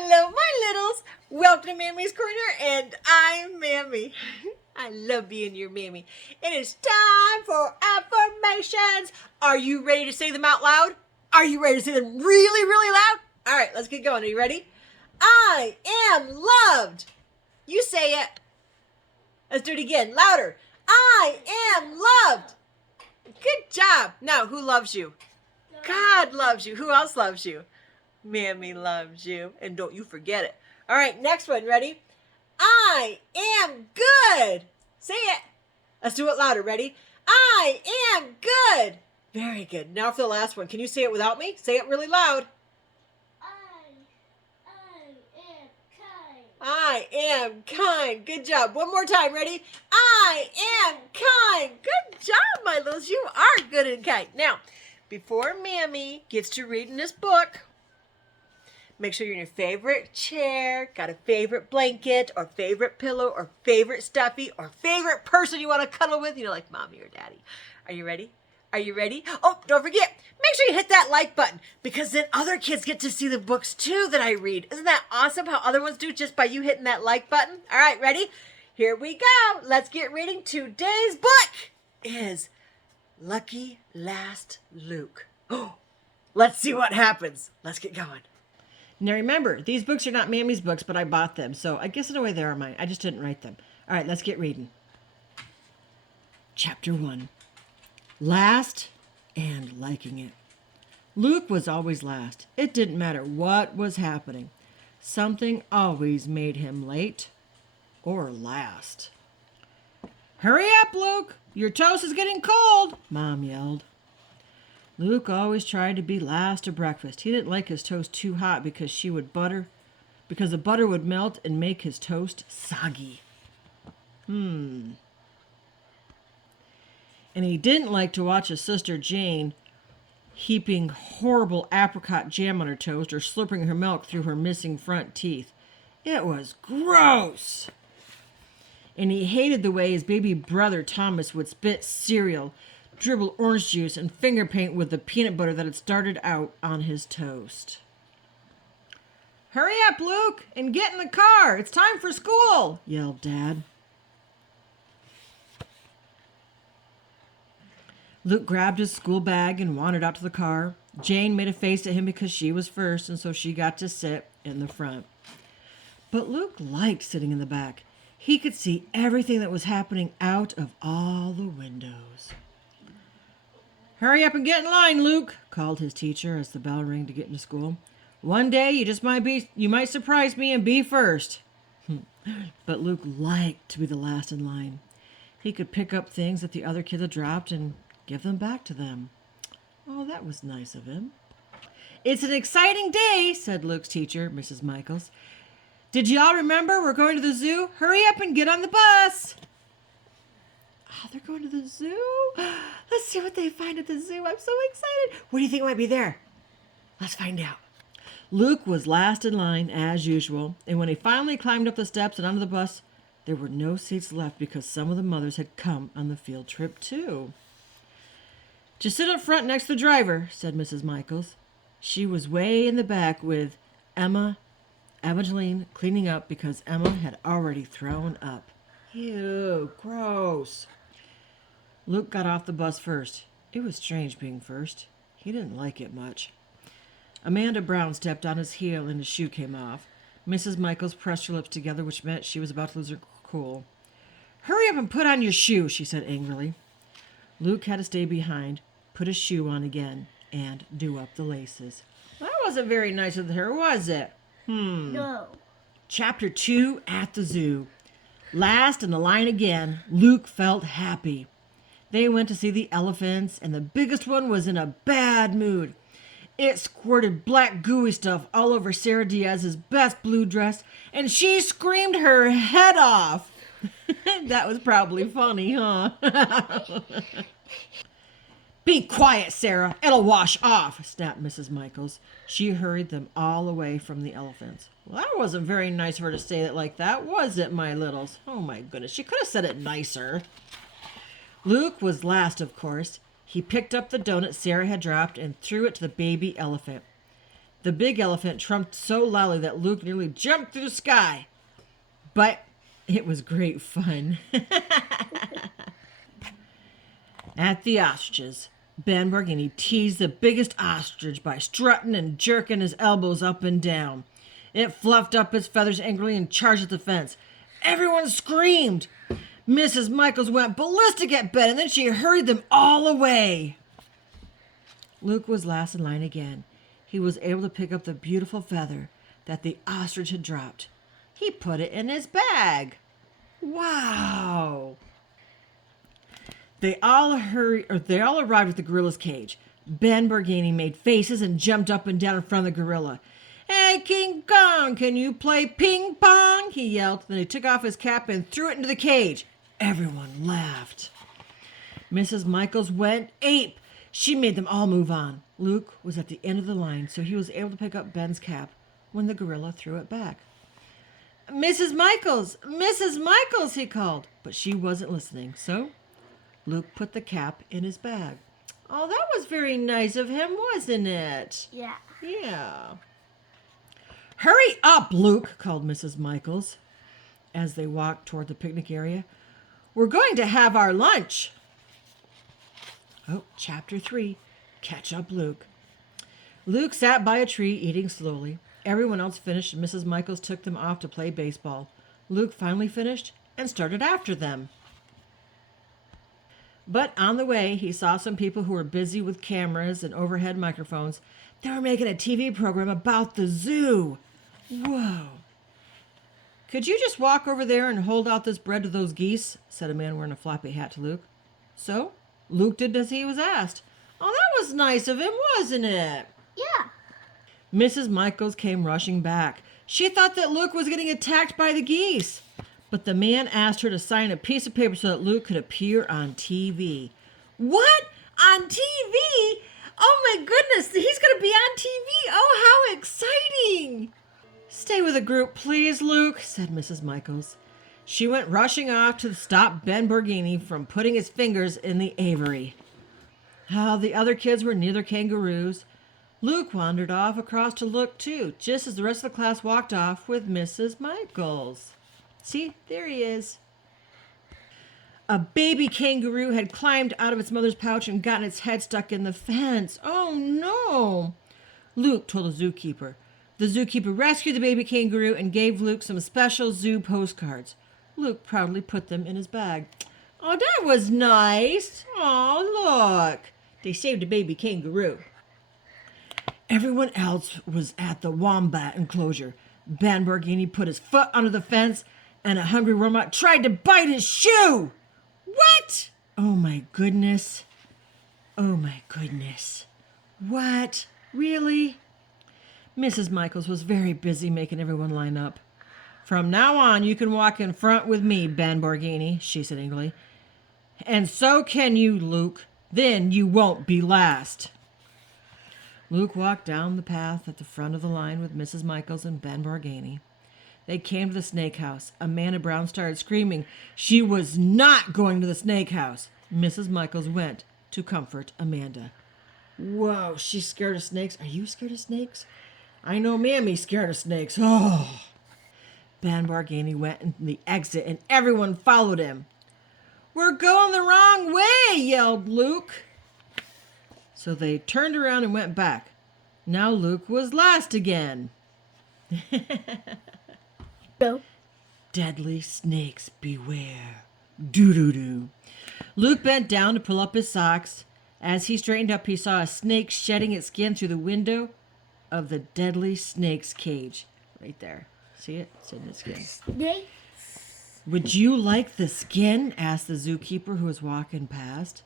Hello, my littles. Welcome to Mammy's Corner, and I'm Mammy. I love being your Mammy. It is time for affirmations. Are you ready to say them out loud? Are you ready to say them really, really loud? All right, let's get going. Are you ready? I am loved. You say it. Let's do it again, louder. I am loved. Good job. Now, who loves you? God loves you. Who else loves you? Mammy loves you. And don't you forget it. All right, next one. Ready? I am good. Say it. Let's do it louder. Ready? I am good. Very good. Now for the last one. Can you say it without me? Say it really loud. I am kind. Good job. One more time. Ready? I am kind. Good job, my littles. You are good and kind. Now, before Mammy gets to reading this book, make sure you're in your favorite chair, got a favorite blanket or favorite pillow or favorite stuffy or favorite person you want to cuddle with, like mommy or daddy. Are you ready? Are you ready? Oh, don't forget, make sure you hit that like button because then other kids get to see the books too that I read. Isn't that awesome how other ones do just by you hitting that like button? All right, ready? Here we go. Let's get reading. Today's book is Lucky Last Luke. Oh, let's see what happens. Let's get going. Now remember, these books are not Mammy's books, but I bought them. So I guess in a way they are mine. I just didn't write them. All right, let's get reading. Chapter 1. Last and liking it. Luke was always last. It didn't matter what was happening. Something always made him late or last. Hurry up, Luke. Your toast is getting cold, Mom yelled. Luke always tried to be last to breakfast. He didn't like his toast too hot because the butter would melt and make his toast soggy. And he didn't like to watch his sister Jane heaping horrible apricot jam on her toast or slurping her milk through her missing front teeth. It was gross. And he hated the way his baby brother Thomas would spit cereal, dribble orange juice, and finger paint with the peanut butter that had started out on his toast. Hurry up, Luke, and get in the car. It's time for school, yelled Dad. Luke grabbed his school bag and wandered out to the car. Jane made a face at him because she was first, and so she got to sit in the front. But Luke liked sitting in the back. He could see everything that was happening out of all the windows. Hurry up and get in line, Luke, called his teacher as the bell rang to get into school. One day you might surprise me and be first. But Luke liked to be the last in line. He could pick up things that the other kids had dropped and give them back to them. Oh, that was nice of him. It's an exciting day, said Luke's teacher, Mrs. Michaels. Did y'all remember we're going to the zoo? Hurry up and get on the bus. Oh, they're going to the zoo? Let's see what they find at the zoo. I'm so excited. What do you think might be there? Let's find out. Luke was last in line, as usual, and when he finally climbed up the steps and onto the bus, there were no seats left because some of the mothers had come on the field trip, too. Just sit up front next to the driver, said Mrs. Michaels. She was way in the back with Evangeline cleaning up because Emma had already thrown up. Ew, gross. Luke got off the bus first. It was strange being first. He didn't like it much. Amanda Brown stepped on his heel and his shoe came off. Mrs. Michaels pressed her lips together, which meant she was about to lose her cool. Hurry up and put on your shoe, she said angrily. Luke had to stay behind, put his shoe on again, and do up the laces. That wasn't very nice of her, was it? No. Chapter 2, at the zoo. Last in the line again, Luke felt happy. They went to see the elephants, and the biggest one was in a bad mood. It squirted black gooey stuff all over Sarah Diaz's best blue dress, and she screamed her head off. That was probably funny, huh? Be quiet, Sarah. It'll wash off, snapped Mrs. Michaels. She hurried them all away from the elephants. Well, that wasn't very nice of her to say it like that, was it, my littles? Oh, my goodness. She could have said it nicer. Luke was last, of course. He picked up the donut Sarah had dropped and threw it to the baby elephant. The big elephant trumped so loudly that Luke nearly jumped through the sky. But it was great fun. At the ostriches, Ben Borghini teased the biggest ostrich by strutting and jerking his elbows up and down. It fluffed up its feathers angrily and charged at the fence. Everyone screamed. Mrs. Michaels went ballistic at Ben, and then she hurried them all away. Luke was last in line again. He was able to pick up the beautiful feather that the ostrich had dropped. He put it in his bag. Wow! They all arrived at the gorilla's cage. Ben Borghini made faces and jumped up and down in front of the gorilla. "Hey, King Kong, can you play ping pong?" he yelled. Then he took off his cap and threw it into the cage. Everyone laughed. Mrs. Michaels went ape. She made them all move on. Luke was at the end of the line, so he was able to pick up Ben's cap when the gorilla threw it back. "Mrs. Michaels! Mrs. Michaels!" he called, but she wasn't listening, so Luke put the cap in his bag. Oh, that was very nice of him, wasn't it? Yeah. Yeah. "Hurry up, Luke," called Mrs. Michaels as they walked toward the picnic area. "We're going to have our lunch." Oh, Chapter 3, Catch Up Luke. Luke sat by a tree eating slowly. Everyone else finished and Mrs. Michaels took them off to play baseball. Luke finally finished and started after them. But on the way, he saw some people who were busy with cameras and overhead microphones. They were making a TV program about the zoo. Whoa. "Could you just walk over there and hold out this bread to those geese?" said a man wearing a floppy hat to Luke. So Luke did as he was asked. Oh, that was nice of him, wasn't it? Yeah. Mrs. Michaels came rushing back. She thought that Luke was getting attacked by the geese. But the man asked her to sign a piece of paper so that Luke could appear on TV. What? On TV? Oh my goodness, he's going to be on TV. Oh, how exciting. "Stay with the group, please, Luke," said Mrs. Michaels. She went rushing off to stop Ben Borghini from putting his fingers in the aviary. How the other kids were near their kangaroos. Luke wandered off across to look too, just as the rest of the class walked off with Mrs. Michaels. See, there he is. A baby kangaroo had climbed out of its mother's pouch and gotten its head stuck in the fence. Oh no! Luke told the zookeeper. The zookeeper rescued the baby kangaroo and gave Luke some special zoo postcards. Luke proudly put them in his bag. Oh, that was nice. Oh, look. They saved a baby kangaroo. Everyone else was at the wombat enclosure. Ben Borghini put his foot under the fence and a hungry wombat tried to bite his shoe. What? Oh my goodness. Oh my goodness. What? Really? Mrs. Michaels was very busy making everyone line up. "From now on, you can walk in front with me, Ben Borghini," she said angrily. "And so can you, Luke. Then you won't be last." Luke walked down the path at the front of the line with Mrs. Michaels and Ben Borghini. They came to the snake house. Amanda Brown started screaming. She was not going to the snake house. Mrs. Michaels went to comfort Amanda. "Whoa, she's scared of snakes. Are you scared of snakes?" "I know Mammy's scared of snakes." Oh. Ben Borghini went in the exit and everyone followed him. "We're going the wrong way," yelled Luke. So they turned around and went back. Now Luke was last again. No. Deadly snakes beware. Doo-doo-doo. Luke bent down to pull up his socks. As he straightened up, he saw a snake shedding its skin through the window of the deadly snake's cage. Right there. See it? It's in the skin. Snake. "Would you like the skin?" asked the zookeeper who was walking past.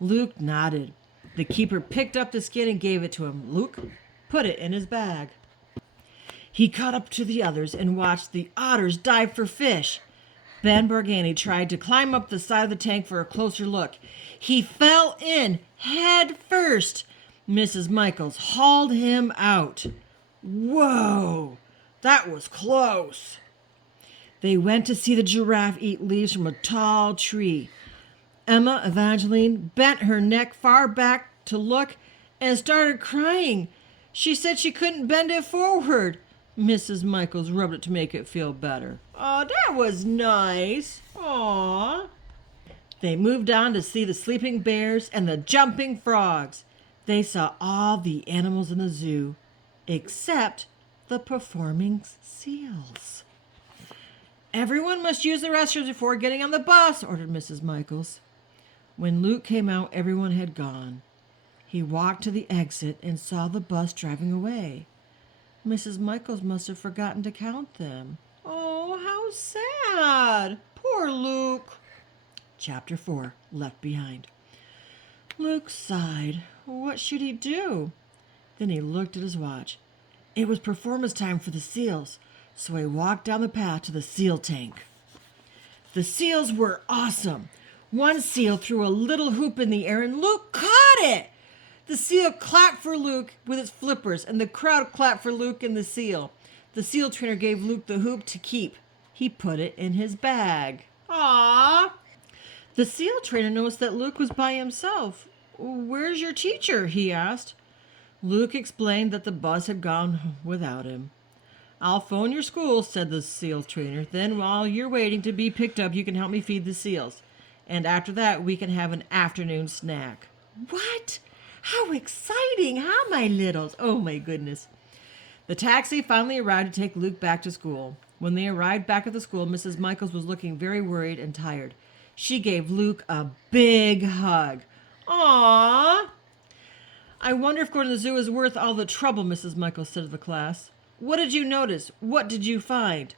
Luke nodded. The keeper picked up the skin and gave it to him. Luke put it in his bag. He caught up to the others and watched the otters dive for fish. Ben Borghini tried to climb up the side of the tank for a closer look. He fell in head first. Mrs. Michaels hauled him out. Whoa, that was close. They went to see the giraffe eat leaves from a tall tree. Emma Evangeline bent her neck far back to look and started crying. She said she couldn't bend it forward. Mrs. Michaels rubbed it to make it feel better. Oh, that was nice. Aw. They moved on to see the sleeping bears and the jumping frogs. They saw all the animals in the zoo, except the performing seals. Everyone must use the restrooms before getting on the bus, ordered Mrs. Michaels. When Luke came out, everyone had gone. He walked to the exit and saw the bus driving away. Mrs. Michaels must have forgotten to count them. Oh, how sad. Poor Luke. Chapter 4, Left Behind. Luke sighed. What should he do? Then he looked at his watch. It was performance time for the seals, so he walked down the path to the seal tank. The seals were awesome. One seal threw a little hoop in the air and Luke caught it. The seal clapped for Luke with its flippers, and the crowd clapped for Luke and the seal. The seal trainer gave Luke the hoop to keep. He put it in his bag. Aww. The seal trainer noticed that Luke was by himself. Where's your teacher? He asked. Luke explained that the bus had gone without him. I'll phone your school, said the seal trainer. Then while you're waiting to be picked up, you can help me feed the seals. And after that, we can have an afternoon snack. What? How exciting, huh, my littles? Oh, my goodness. The taxi finally arrived to take Luke back to school. When they arrived back at the school, Mrs. Michaels was looking very worried and tired. She gave Luke a big hug. Aww. I wonder if going to the zoo is worth all the trouble, Mrs. Michaels said to the class. What did you notice? What did you find?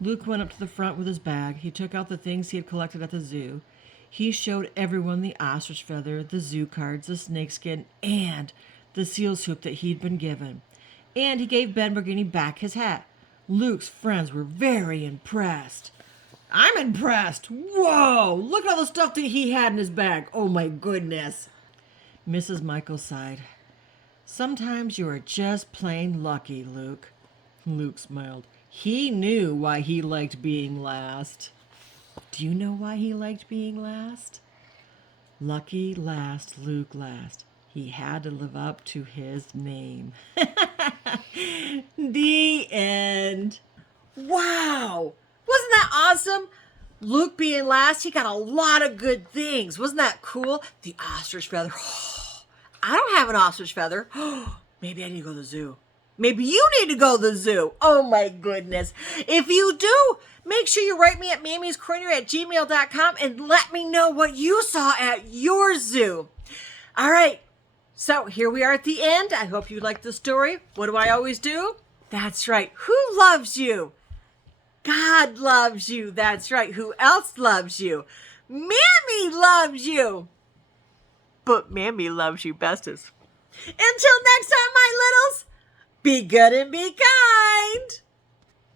Luke went up to the front with his bag. He took out the things he had collected at the zoo. He showed everyone the ostrich feather, the zoo cards, the snakeskin, and the seal's hoop that he'd been given. And he gave Ben Bergini back his hat. Luke's friends were very impressed. I'm impressed. Whoa, look at all the stuff that he had in his bag. Oh, my goodness. Mrs. Michaels sighed. Sometimes you are just plain lucky, Luke. Luke smiled. He knew why he liked being last. Do you know why he liked being last? Lucky last, Luke last. He had to live up to his name. The end. Wow! Wasn't that awesome? Luke being last, he got a lot of good things. Wasn't that cool? The ostrich feather. I don't have an ostrich feather. Maybe I need to go to the zoo. Maybe you need to go to the zoo. Oh, my goodness. If you do, make sure you write me at mammiescorner@gmail.com and let me know what you saw at your zoo. All right. So here we are at the end. I hope you liked the story. What do I always do? That's right. Who loves you? God loves you. That's right. Who else loves you? Mammy loves you. But Mammy loves you bestest. Until next time, my littles. Be good and be kind.